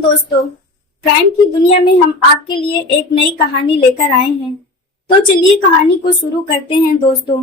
Morning दोस्तों। Crime की दुनिया में हम आपके लिए एक नई कहानी लेकर आए हैं। तो चलिए कहानी को शुरू करते हैं दोस्तों।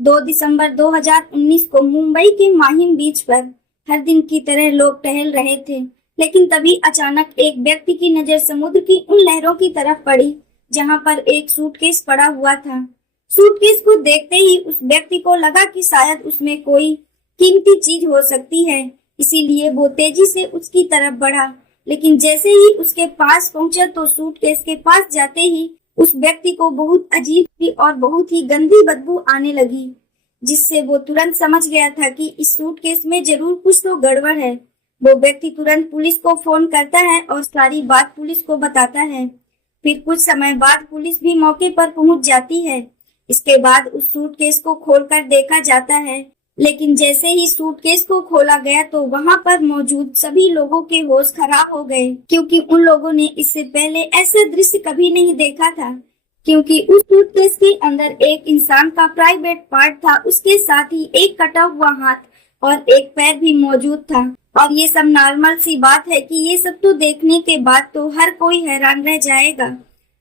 2 दिसंबर 2019 को मुंबई के माहिम बीच पर हर दिन की तरह लोग टहल रहे थे, लेकिन तभी अचानक एक व्यक्ति की नजर समुद्र की उन लहरों की तरफ पड़ी जहां पर एक सूटकेस पड़ा हुआ था। सूटकेस को देखते ही उस व्यक्ति को लगा कि शायद उसमें कोई कीमती चीज हो सकती है, इसीलिए वो तेजी से उसकी तरफ बढ़ा। लेकिन जैसे ही उसके पास पहुंचा तो सूटकेस के पास जाते ही उस व्यक्ति को बहुत अजीब सी और बहुत ही गंदी बदबू आने लगी, जिससे वो तुरंत समझ गया था कि इस सूटकेस में जरूर कुछ तो गड़बड़ है। वो व्यक्ति तुरंत पुलिस को फोन करता है और सारी बात पुलिस को बताता है। फिर कुछ समय बाद पुलिस भी मौके पर पहुंच जाती है। इसके बाद उस सूटकेस को खोलकर देखा जाता है, लेकिन जैसे ही सूटकेस को खोला गया तो वहां पर मौजूद सभी लोगों के होश खराब हो गए, क्योंकि उन लोगों ने इससे पहले ऐसा दृश्य कभी नहीं देखा था। क्योंकि उस सूटकेस के अंदर एक इंसान का प्राइवेट पार्ट था, उसके साथ ही एक कटा हुआ हाथ और एक पैर भी मौजूद था। और ये सब नॉर्मल सी बात है कि ये सब तो देखने के बाद तो हर कोई हैरान रह जाएगा,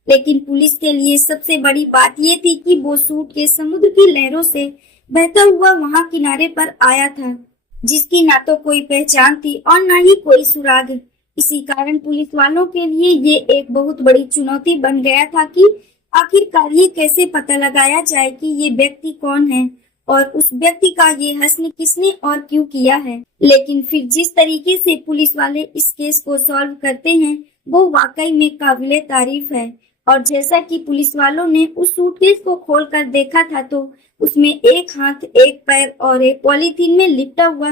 लेकिन पुलिस के लिए सबसे बड़ी बात ये थी कि वो सूटकेस समुद्र की लहरों से बहता हुआ वहां किनारे पर आया था, जिसकी ना तो कोई पहचान थी और ना ही कोई सुराग। इसी कारण पुलिस वालों के लिए ये एक बहुत बड़ी चुनौती बन गया था कि आखिरकार ये कैसे पता लगाया जाए कि ये व्यक्ति कौन है और उस व्यक्ति का ये हश्र किसने और क्यों किया है। लेकिन फिर जिस तरीके से पुलिस वाले इस केस को सॉल्व करते हैं वो वाकई में काबिले तारीफ है। और जैसा कि पुलिस वालों ने उस सूटकेस को खोलकर देखा था तो उसमें एक हाथ, एक पैर और एक पॉलीथीन में लिपटा हुआ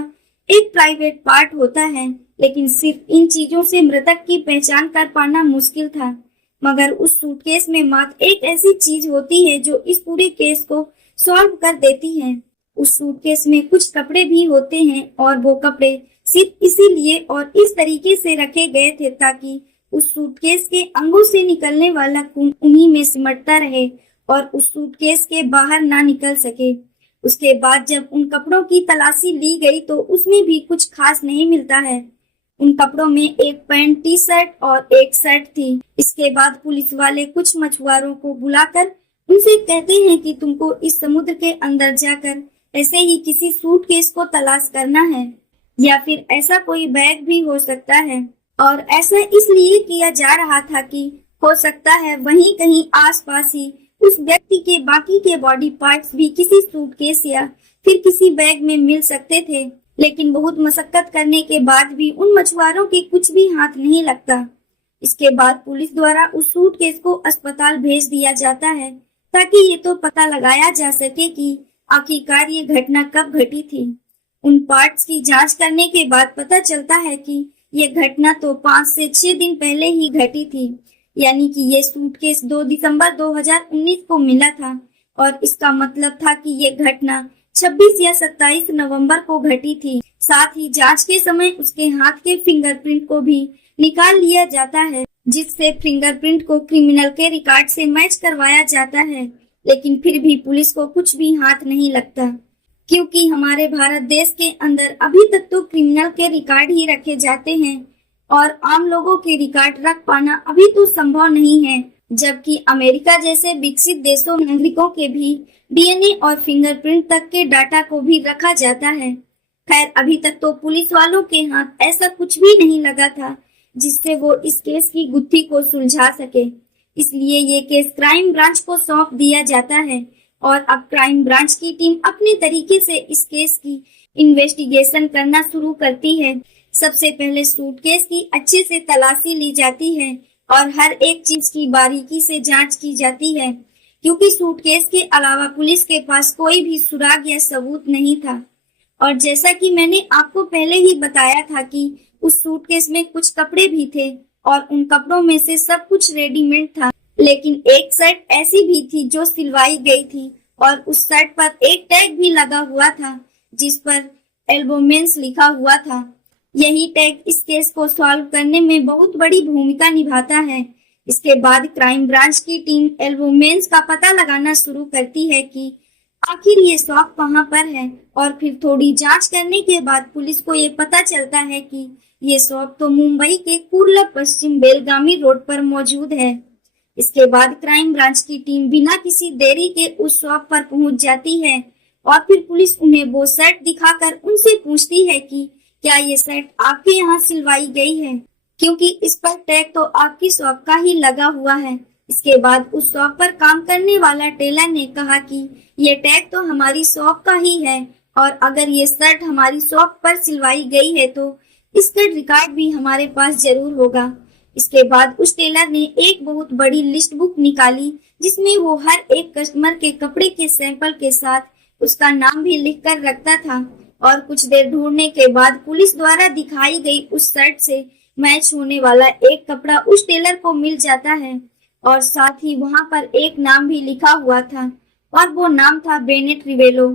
एक प्राइवेट पार्ट होता है, लेकिन सिर्फ इन चीजों से मृतक की पहचान कर पाना मुश्किल था। मगर उस सूटकेस में मात्र एक ऐसी चीज होती है जो इस पूरे केस को सॉल्व कर देती है। उस सूटकेस में कुछ कपड़े भी होते हैं और वो कपड़े सिर्फ इसीलिए और इस तरीके से रखे गए थे ताकि उस सूटकेस के अंगों से निकलने वाला खून उन्हीं में सिमटता रहे और उस सूटकेस के बाहर ना निकल सके। उसके बाद जब उन कपड़ों की तलाशी ली गई तो उसमें भी कुछ खास नहीं मिलता है। उन कपड़ों में एक पैंट, टी शर्ट और एक शर्ट थी। इसके बाद पुलिस वाले कुछ मछुआरों को बुलाकर उनसे कहते हैं कि तुमको इस समुद्र के अंदर जाकर ऐसे ही किसी सूटकेस को तलाश करना है, या फिर ऐसा कोई बैग भी हो सकता है। और ऐसा इसलिए किया जा रहा था कि हो सकता है वहीं कहीं आसपास ही उस व्यक्ति के बाकी के बॉडी पार्ट्स भी किसी सूटकेस या फिर किसी बैग में मिल सकते थे। लेकिन बहुत मशक्कत करने के बाद भी उन मछुआरों के कुछ भी हाथ नहीं लगता। इसके बाद पुलिस द्वारा उस सूटकेस को अस्पताल भेज दिया जाता है ताकि ये तो पता लगाया जा सके कि आखिरकार ये घटना कब घटी थी। उन पार्ट्स की जांच करने के बाद पता चलता है कि ये घटना तो 5 से 6 दिन पहले ही घटी थी, यानी कि ये सूटकेस 2 दिसंबर 2019 को मिला था और इसका मतलब था कि ये घटना 26 या 27 नवंबर को घटी थी। साथ ही जांच के समय उसके हाथ के फिंगरप्रिंट को भी निकाल लिया जाता है, जिससे फिंगरप्रिंट को क्रिमिनल के रिकॉर्ड से मैच करवाया जाता है। लेकिन फिर भी पुलिस को कुछ भी हाथ नहीं लगता, क्योंकि हमारे भारत देश के अंदर अभी तक तो क्रिमिनल के रिकॉर्ड ही रखे जाते हैं और आम लोगों के रिकॉर्ड रख पाना अभी तो संभव नहीं है, जबकि अमेरिका जैसे विकसित देशों में नागरिकों के भी डीएनए और फिंगरप्रिंट तक के डाटा को भी रखा जाता है। खैर, अभी तक तो पुलिस वालों के हाथ ऐसा कुछ भी नहीं लगा था जिससे वो इस केस की गुत्थी को सुलझा सके। इसलिए ये केस क्राइम ब्रांच को सौंप दिया जाता है और अब क्राइम ब्रांच की टीम अपने तरीके से इस केस की इन्वेस्टिगेशन करना शुरू करती है। सबसे पहले सूटकेस की अच्छे से तलाशी ली जाती है और हर एक चीज की बारीकी से जांच की जाती है, क्योंकि सूटकेस के अलावा पुलिस के पास कोई भी सुराग या सबूत नहीं था। और जैसा कि मैंने आपको पहले ही बताया था कि उस सूटकेस में कुछ कपड़े भी थे और उन कपड़ों में से सब कुछ रेडीमेड था, लेकिन एक शर्ट ऐसी भी थी जो सिलवाई गई थी और उस शर्ट पर एक टैग भी लगा हुआ था जिस पर एल्बो मेंस लिखा हुआ था। यही टैग इस केस को सॉल्व करने में बहुत बड़ी भूमिका निभाता है। इसके बाद क्राइम ब्रांच की टीम एल्बो मेंस का पता लगाना शुरू करती है कि आखिर ये शॉप कहाँ पर है, और फिर थोड़ी जांच करने के बाद पुलिस को ये पता चलता है कि ये शॉप तो मुंबई के कुर्ला पश्चिम बेलगामी रोड पर मौजूद है। इसके बाद क्राइम ब्रांच की टीम बिना किसी देरी के उस शॉप पर पहुंच जाती है और फिर पुलिस उन्हें वो शर्ट दिखाकर उनसे पूछती है कि क्या ये शर्ट आपके यहाँ सिलवाई गई है, क्योंकि इस पर टैग तो आपकी शॉप का ही लगा हुआ है। इसके बाद उस शॉप पर काम करने वाला टेलर ने कहा कि ये टैग तो हमारी शॉप का ही है और अगर ये शर्ट हमारी शॉप पर सिलवाई गई है तो इसका रिकॉर्ड भी हमारे पास जरूर होगा। इसके बाद उस टेलर ने एक बहुत बड़ी लिस्ट बुक निकाली जिसमें वो हर एक कस्टमर के कपड़े के सैंपल के साथ उसका नाम भी लिख कर रखता था और कुछ देर ढूंढने के बाद पुलिस द्वारा दिखाई गई उस शर्ट से मैच होने वाला एक कपड़ा उस टेलर को मिल जाता है और साथ ही वहां पर एक नाम भी लिखा हुआ था और वो नाम था बेनेट रिवेलो।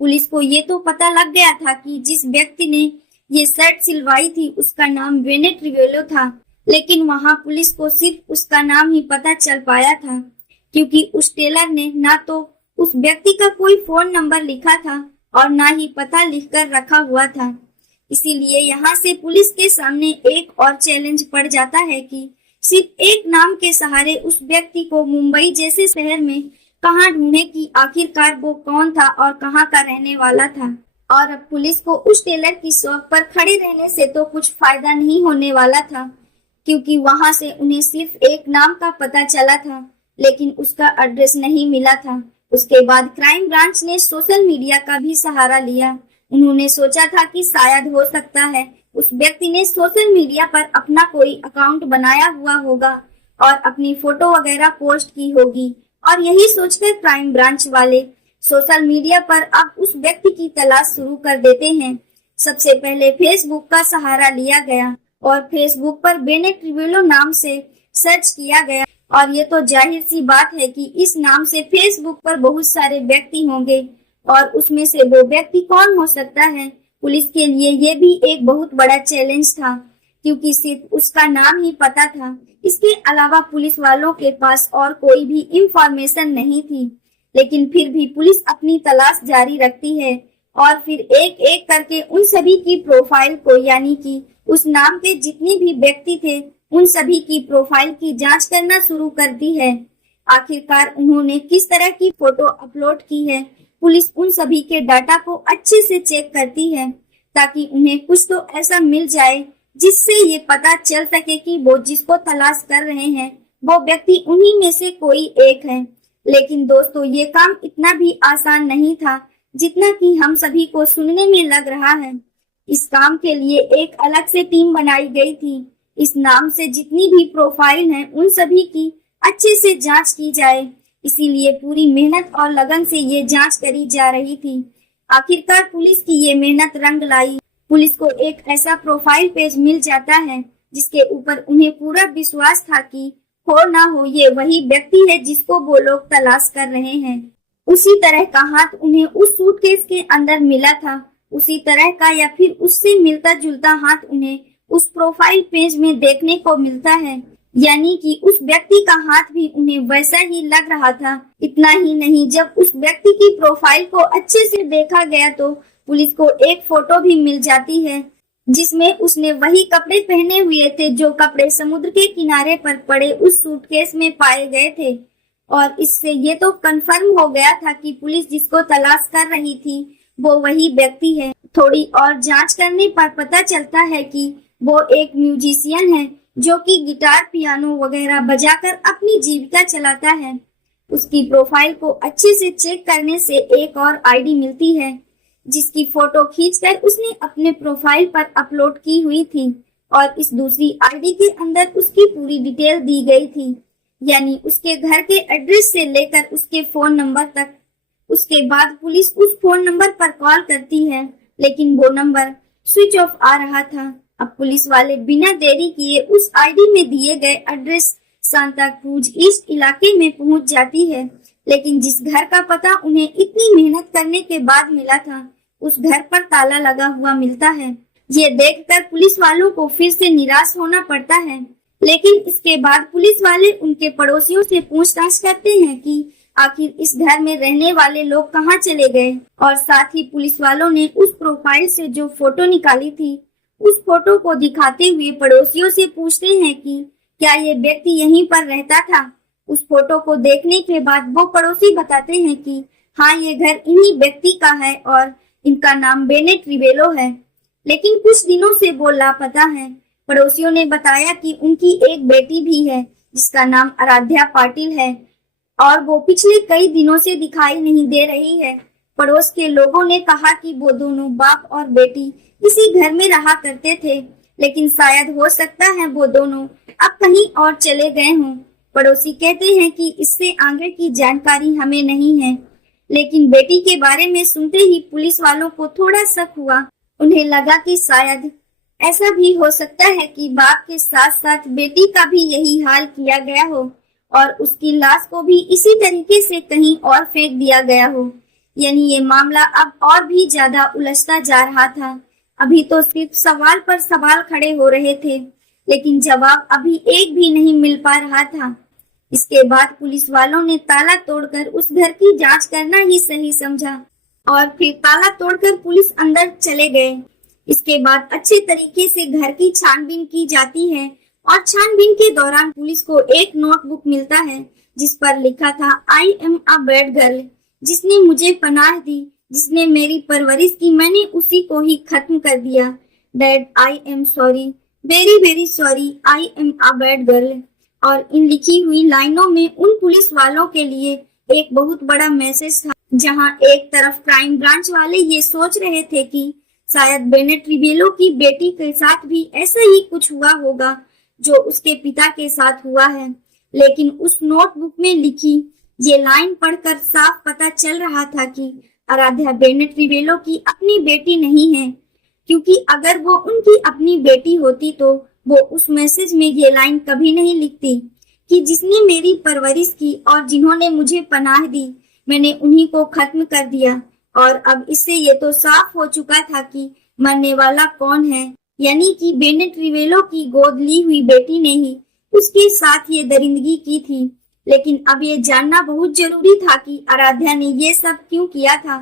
पुलिस को ये तो पता लग गया था कि जिस व्यक्ति ने ये शर्ट सिलवाई थी उसका नाम बेनेट रिवेलो था, लेकिन वहां पुलिस को सिर्फ उसका नाम ही पता चल पाया था क्योंकि उस टेलर ने ना तो उस व्यक्ति का कोई फोन नंबर लिखा था और ना ही पता लिखकर रखा हुआ था। इसीलिए यहाँ से पुलिस के सामने एक और चैलेंज पड़ जाता है कि सिर्फ एक नाम के सहारे उस व्यक्ति को मुंबई जैसे शहर में कहाँ ढूंढे कि आखिरकार वो कौन था और कहाँ का रहने वाला था। और अब पुलिस को उस टेलर की शॉप पर खड़े रहने से तो कुछ फायदा नहीं होने वाला था क्योंकि वहां से उन्हें सिर्फ एक नाम का पता चला था लेकिन उसका एड्रेस नहीं मिला था। उसके बाद क्राइम ब्रांच ने सोशल मीडिया का भी सहारा लिया। उन्होंने सोचा था कि शायद हो सकता है उस व्यक्ति ने सोशल मीडिया पर अपना कोई अकाउंट बनाया हुआ होगा और अपनी फोटो वगैरह पोस्ट की होगी और यही सोचकर क्राइम ब्रांच वाले सोशल मीडिया पर अब उस व्यक्ति की तलाश शुरू कर देते हैं। सबसे पहले फेसबुक का सहारा लिया गया और फेसबुक पर बेनेट रिवेलो नाम से सर्च किया गया और ये तो जाहिर सी बात है कि इस नाम से फेसबुक पर बहुत सारे व्यक्ति होंगे और उसमें से वो व्यक्ति कौन हो सकता है। पुलिस के लिए ये भी एक बहुत बड़ा चैलेंज था क्योंकि सिर्फ उसका नाम ही पता था। इसके अलावा पुलिस वालों के पास और कोई भी इंफॉर्मेशन नहीं थी, लेकिन फिर भी पुलिस अपनी तलाश जारी रखती है और फिर एक एक करके उन सभी की प्रोफाइल को यानी कि उस नाम के जितने भी व्यक्ति थे उन सभी की प्रोफाइल की जांच करना शुरू करती है। आखिरकार उन्होंने किस तरह की फोटो अपलोड की है, पुलिस उन सभी के डाटा को अच्छे से चेक करती है ताकि उन्हें कुछ तो ऐसा मिल जाए जिससे ये पता चल सके कि वो जिसको तलाश कर रहे हैं वो व्यक्ति उन्हीं में से कोई एक है। लेकिन दोस्तों ये काम इतना भी आसान नहीं था जितना कि हम सभी को सुनने में लग रहा है। इस काम के लिए एक अलग से टीम बनाई गई थी। इस नाम से जितनी भी प्रोफाइल हैं उन सभी की अच्छे से जांच की जाए, इसीलिए पूरी मेहनत और लगन से ये जांच करी जा रही थी। आखिरकार पुलिस की ये मेहनत रंग लाई। पुलिस को एक ऐसा प्रोफाइल पेज मिल जाता है जिसके ऊपर उन्हें पूरा विश्वास था कि हो ना हो ये वही व्यक्ति है जिसको वो लोग तलाश कर रहे हैं। उसी तरह का हाथ उन्हें उस सूटकेस के अंदर मिला था, उसी तरह का या फिर उससे मिलता जुलता हाथ उन्हें उस प्रोफाइल पेज में देखने को मिलता है, यानी कि उस व्यक्ति का हाथ भी उन्हें वैसा ही लग रहा था। इतना ही नहीं, जब उस व्यक्ति की प्रोफाइल को अच्छे से देखा गया तो पुलिस को एक फोटो भी मिल जाती है जिसमें उसने वही कपड़े पहने हुए थे जो कपड़े समुद्र के किनारे पर पड़े उस सूटकेस में पाए गए थे। और इससे ये तो कंफर्म हो गया था कि पुलिस जिसको तलाश कर रही थी वो वही व्यक्ति है। थोड़ी और जांच करने पर पता चलता है कि वो एक म्यूजिशियन है जो कि गिटार, पियानो वगैरह बजाकर अपनी जीविका चलाता है। उसकी प्रोफाइल को अच्छे से चेक करने से एक और आईडी मिलती है जिसकी फोटो खींचकर उसने अपने प्रोफाइल पर अपलोड की हुई थी और इस दूसरी आईडी के अंदर उसकी पूरी डिटेल दी गई थी, यानी उसके घर के एड्रेस से लेकर उसके फोन नंबर तक। उसके बाद पुलिस उस फोन नंबर पर कॉल करती है लेकिन वो नंबर स्विच ऑफ आ रहा था। अब पुलिस वाले बिना देरी किए उस आईडी में दिए गए एड्रेस सांता क्रूज ईस्ट इलाके में पहुंच जाती है, लेकिन जिस घर का पता उन्हें इतनी मेहनत करने के बाद मिला था उस घर पर ताला लगा हुआ मिलता है। ये देखकर पुलिस वालों को फिर से निराश होना पड़ता है, लेकिन इसके बाद पुलिस वाले उनके पड़ोसियों से पूछताछ करते हैं कि आखिर इस घर में रहने वाले लोग कहाँ चले गए और साथ ही पुलिस वालों ने उस प्रोफाइल से जो फोटो निकाली थी उस फोटो को दिखाते हुए पड़ोसियों से पूछते हैं कि क्या ये व्यक्ति यहीं पर रहता था। उस फोटो को देखने के बाद वो पड़ोसी बताते हैं कि हाँ, ये घर इन्हीं व्यक्ति का है और इनका नाम बेनेट रिवेलो है, लेकिन कुछ दिनों से वो लापता है। पड़ोसियों ने बताया कि उनकी एक बेटी भी है जिसका नाम आराध्या पाटिल है और वो पिछले कई दिनों से दिखाई नहीं दे रही है। पड़ोस के लोगों ने कहा कि वो दोनों बाप और बेटी इसी घर में रहा करते थे, लेकिन शायद हो सकता है वो दोनों अब कहीं और चले गए हों। पड़ोसी कहते हैं कि इससे आगे की जानकारी हमें नहीं है, लेकिन बेटी के बारे में सुनते ही पुलिस वालों को थोड़ा शक हुआ। उन्हें लगा कि शायद ऐसा भी हो सकता है कि बाप के साथ साथ बेटी का भी यही हाल किया गया हो और उसकी लाश को भी इसी तरीके से कहीं और फेंक दिया गया हो। यानी ये मामला अब और भी ज्यादा उलझता जा रहा था। अभी तो सिर्फ सवाल पर सवाल खड़े हो रहे थे, लेकिन जवाब अभी एक भी नहीं मिल पा रहा था। इसके बाद पुलिस वालों ने ताला तोड़कर उस घर की जांच करना ही सही समझा और फिर ताला तोड़कर पुलिस अंदर चले गए। इसके बाद अच्छे तरीके से घर की छानबीन की जाती है और छानबीन के दौरान पुलिस को एक नोटबुक मिलता है जिस पर लिखा था I am a bad girl, जिसने मुझे पनाह दी, जिसने मेरी परवरिश की, मैंने उसी को ही खत्म कर दिया। Dad, I am sorry, very very sorry, I am a bad girl. और इन लिखी हुई लाइनों में उन पुलिस वालों के लिए एक बहुत बड़ा मैसेज था, जहां एक तरफ क्राइम ब्रांच वाले ये सोच रहे थे कि शायद बेनेट रिवेलो की बेटी के साथ भी ऐसा ही कुछ हुआ होगा जो उसके पिता के साथ हुआ है, लेकिन उस नोटबुक में लिखी ये लाइन पढ़कर साफ पता चल रहा था कि आराध्या बेनेट रिवेलो की अपनी बेटी नहीं है, क्योंकि अगर वो उनकी अपनी बेटी होती तो वो उस मैसेज में ये लाइन कभी नहीं लिखती कि जिसने मेरी परवरिश की और जिन्होंने मुझे पनाह दी, मैंने उन्हीं को खत्म कर दिया। और अब इससे ये तो साफ हो चुका था कि मरने वाला कौन है, यानी कि बेनेट रिवेलो की गोद ली हुई बेटी ने ही उसके साथ ये दरिंदगी की थी। लेकिन अब ये जानना बहुत जरूरी था कि आराध्या ने ये सब क्यों किया था,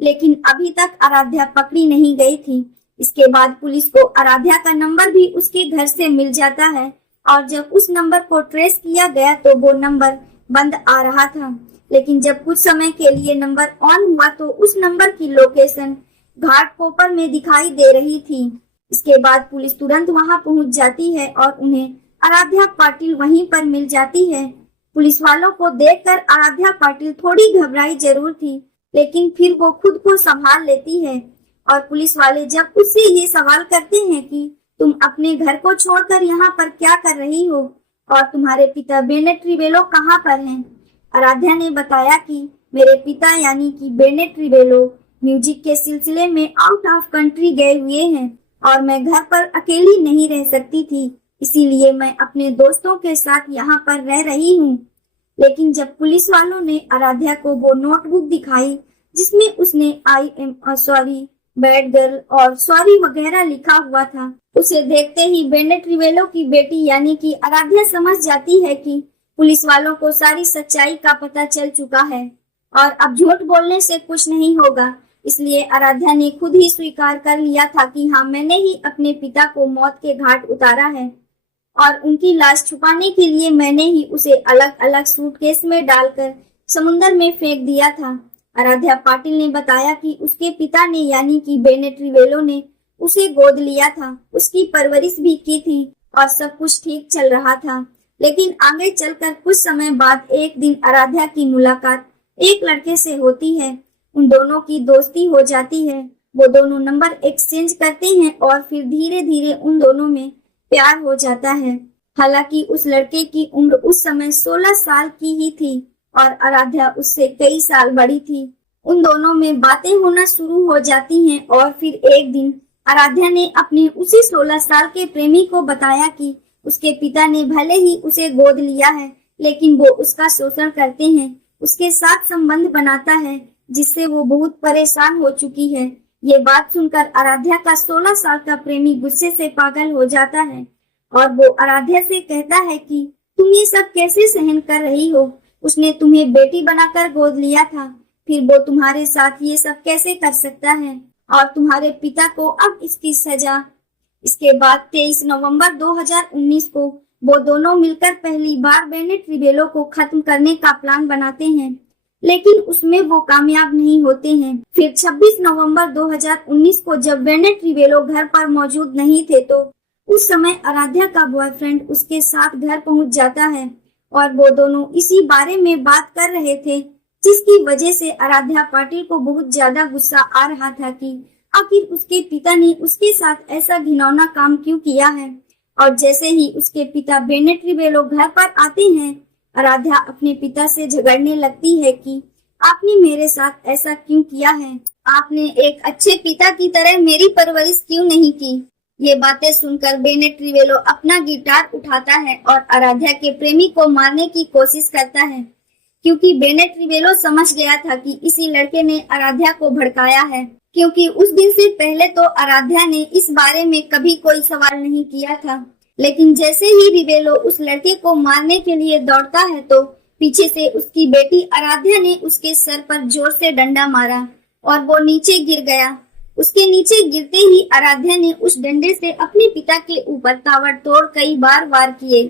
लेकिन अभी तक आराध्या पकड़ी नहीं गई थी। इसके बाद पुलिस को आराध्या का नंबर भी उसके घर से मिल जाता है और जब उस नंबर को ट्रेस किया गया तो वो नंबर बंद आ रहा था, लेकिन जब कुछ समय के लिए नंबर ऑन हुआ तो उस नंबर की लोकेशन घाट पोपर में दिखाई दे रही थी। इसके बाद पुलिस तुरंत वहां पहुंच जाती है और उन्हें आराध्या पाटिल वहीं पर मिल जाती है। पुलिस वालों को देखकर आराध्या पाटिल थोड़ी घबराई जरूर थी, लेकिन फिर वो खुद को संभाल लेती है और पुलिस वाले जब उससे ये सवाल करते हैं कि तुम अपने घर को छोड़कर यहाँ पर क्या कर रही हो और तुम्हारे पिता बेनेट रिवेलो कहाँ पर हैं, आराध्या ने बताया कि मेरे पिता यानी कि बेनेट रिवेलो म्यूजिक के सिलसिले में आउट ऑफ कंट्री गए हुए हैं और मैं घर पर अकेली नहीं रह सकती थी, इसीलिए मैं अपने दोस्तों के साथ यहाँ पर रह रही हूँ। लेकिन जब पुलिस वालों ने आराध्या को वो नोटबुक दिखाई जिसमें उसने I am sorry, bad girl और सॉरी वगैरह लिखा हुआ था, उसे देखते ही बेनेट रिवेलो की बेटी यानी कि आराध्या समझ जाती है कि पुलिस वालों को सारी सच्चाई का पता चल चुका है और अब झूठ बोलने से कुछ नहीं होगा। इसलिए आराध्या ने खुद ही स्वीकार कर लिया था कि हाँ, मैंने ही अपने पिता को मौत के घाट उतारा है और उनकी लाश छुपाने के लिए मैंने ही उसे अलग अलग सूटकेस में डालकर समुद्र में फेंक दिया था। आराध्या पाटिल ने बताया कि उसके पिता ने यानी कि बेनेट रिवेलो ने उसे गोद लिया था, उसकी परवरिश भी की थी और सब कुछ ठीक चल रहा था। लेकिन आगे चलकर कुछ समय बाद एक दिन आराध्या की मुलाकात एक लड़के से होती है। उन दोनों की दोस्ती हो जाती है, वो दोनों नंबर एक्सचेंज करते हैं और फिर धीरे धीरे उन दोनों में प्यार हो जाता है। हालांकि उस लड़के की उम्र उस समय 16 साल की ही थी और आराध्या उससे कई साल बड़ी थी। उन दोनों में बातें होना शुरू हो जाती हैं और फिर एक दिन आराध्या ने अपने उसी 16 साल के प्रेमी को बताया कि उसके पिता ने भले ही उसे गोद लिया है, लेकिन वो उसका शोषण करते हैं, उसके साथ संबंध बनाता है, जिससे वो बहुत परेशान हो चुकी है। ये बात सुनकर आराध्या का 16 साल का प्रेमी गुस्से से पागल हो जाता है और वो आराध्या से कहता है कि तुम ये सब कैसे सहन कर रही हो, उसने तुम्हें बेटी बनाकर गोद लिया था, फिर वो तुम्हारे साथ ये सब कैसे कर सकता है और तुम्हारे पिता को अब इसकी सजा इसके बाद 23 नवंबर 2019 को वो दोनों मिलकर पहली बार बेनेट रिबेलो को खत्म करने का प्लान बनाते हैं, लेकिन उसमें वो कामयाब नहीं होते हैं। फिर 26 नवंबर 2019 को जब बेनेट रिबेलो घर पर मौजूद नहीं थे तो उस समय आराध्या का बॉयफ्रेंड उसके साथ घर पहुंच जाता है और वो दोनों इसी बारे में बात कर रहे थे, जिसकी वजह से आराध्या पाटिल को बहुत ज्यादा गुस्सा आ रहा था कि आखिर उसके पिता ने उसके साथ ऐसा घिनौना काम क्यों किया है। और जैसे ही उसके पिता बेनेट रिबेलो घर पर आते हैं, आराध्या अपने पिता से झगड़ने लगती है कि आपने मेरे साथ ऐसा क्यों किया है, आपने एक अच्छे पिता की तरह मेरी परवरिश क्यों नहीं की। ये बातें सुनकर बेनेट रिबेलो अपना गिटार उठाता है और आराध्या के प्रेमी को मारने की कोशिश करता है, क्योंकि बेनेट रिबेलो समझ गया था कि इसी लड़के ने आराध्या को भड़काया है, क्योंकि उस दिन से पहले तो आराध्या ने इस बारे में कभी कोई सवाल नहीं किया था। लेकिन जैसे ही रिबेलो उस लड़के को मारने के लिए दौड़ता है तो पीछे से उसकी बेटी आराध्या ने उसके सर पर जोर से डंडा मारा और वो नीचे गिर गया। उसके नीचे गिरते ही आराध्या ने उस डंडे से अपने पिता के ऊपर ताबड़तोड़ कई बार वार किए,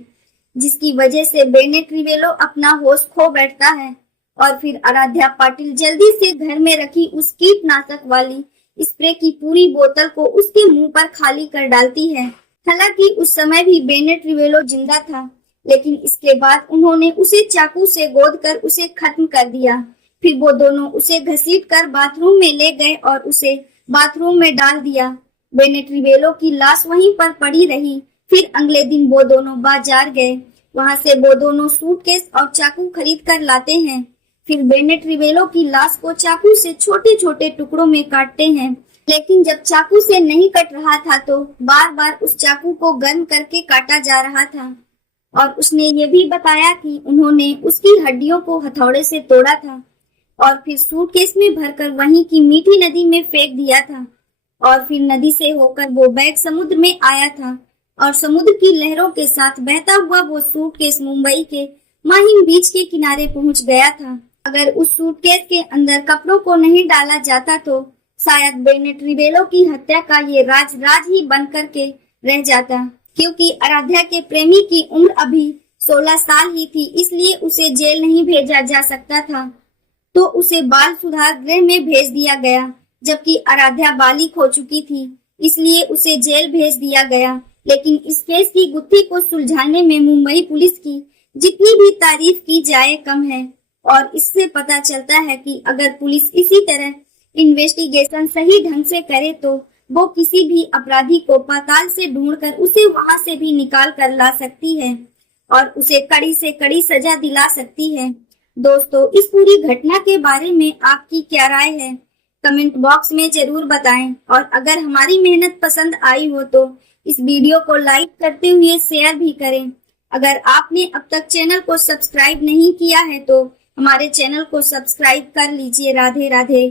जिसकी वजह से बेनेट रिबेलो अपना होश खो बैठता है और फिर आराध्या पाटिल जल्दी से घर में रखी उस कीटनाशक वाली स्प्रे की पूरी बोतल को उसके मुंह पर खाली कर डालती है। हालांकि उस समय भी बेनेट रिबेलो जिंदा था, लेकिन इसके बाद उन्होंने उसे चाकू से गोदकर उसे खत्म कर दिया। फिर वो दोनों उसे घसीटकर बाथरूम में ले गए और उसे बाथरूम में डाल दिया। बेनेट रिबेलो की लाश वहीं पर पड़ी रही। फिर अगले दिन वो दोनों बाजार गए। वहां से वो दोनों सूटकेस और चाकू खरीद कर लाते हैं। फिर बेनेट रिबेलो की लाश को चाकू से छोटे छोटे टुकड़ों में काटते हैं, लेकिन जब चाकू से नहीं कट रहा था तो बार बार उस चाकू को गर्म करके काटा जा रहा था। और उसने ये भी बताया कि उन्होंने उसकी हड्डियों को हथौड़े से तोड़ा था और फिर सूटकेस में भरकर वहीं की मीठी नदी में फेंक दिया था। और फिर नदी से होकर वो बैग समुद्र में आया था और समुद्र की लहरों के साथ बहता हुआ वो सूटकेस मुंबई के माहिम बीच के किनारे पहुंच गया था। अगर उस सूटकेस के अंदर कपड़ों को नहीं डाला जाता तो शायद बेनेट रिबेलो की हत्या का ये राज ही बन करके रह जाता, क्योंकि आराध्या के प्रेमी की उम्र अभी 16 साल ही थी, इसलिए उसे जेल नहीं भेजा जा सकता था, तो उसे बाल सुधार गृह में भेज दिया गया। जबकि आराध्या बालिग हो चुकी थी, इसलिए उसे जेल भेज दिया गया। लेकिन इस केस की गुत्थी को सुलझाने में मुंबई पुलिस की जितनी भी तारीफ की जाए कम है। और इससे पता चलता है कि अगर पुलिस इसी तरह इन्वेस्टिगेशन सही ढंग से करे तो वो किसी भी अपराधी को पाताल से ढूंढकर उसे वहां से भी निकाल कर ला सकती है और उसे कड़ी से कड़ी सजा दिला सकती है। दोस्तों, इस पूरी घटना के बारे में आपकी क्या राय है, कमेंट बॉक्स में जरूर बताएं। और अगर हमारी मेहनत पसंद आई हो तो इस वीडियो को लाइक करते हुए शेयर भी करें। अगर आपने अब तक चैनल को सब्सक्राइब नहीं किया है तो हमारे चैनल को सब्सक्राइब कर लीजिए। राधे राधे।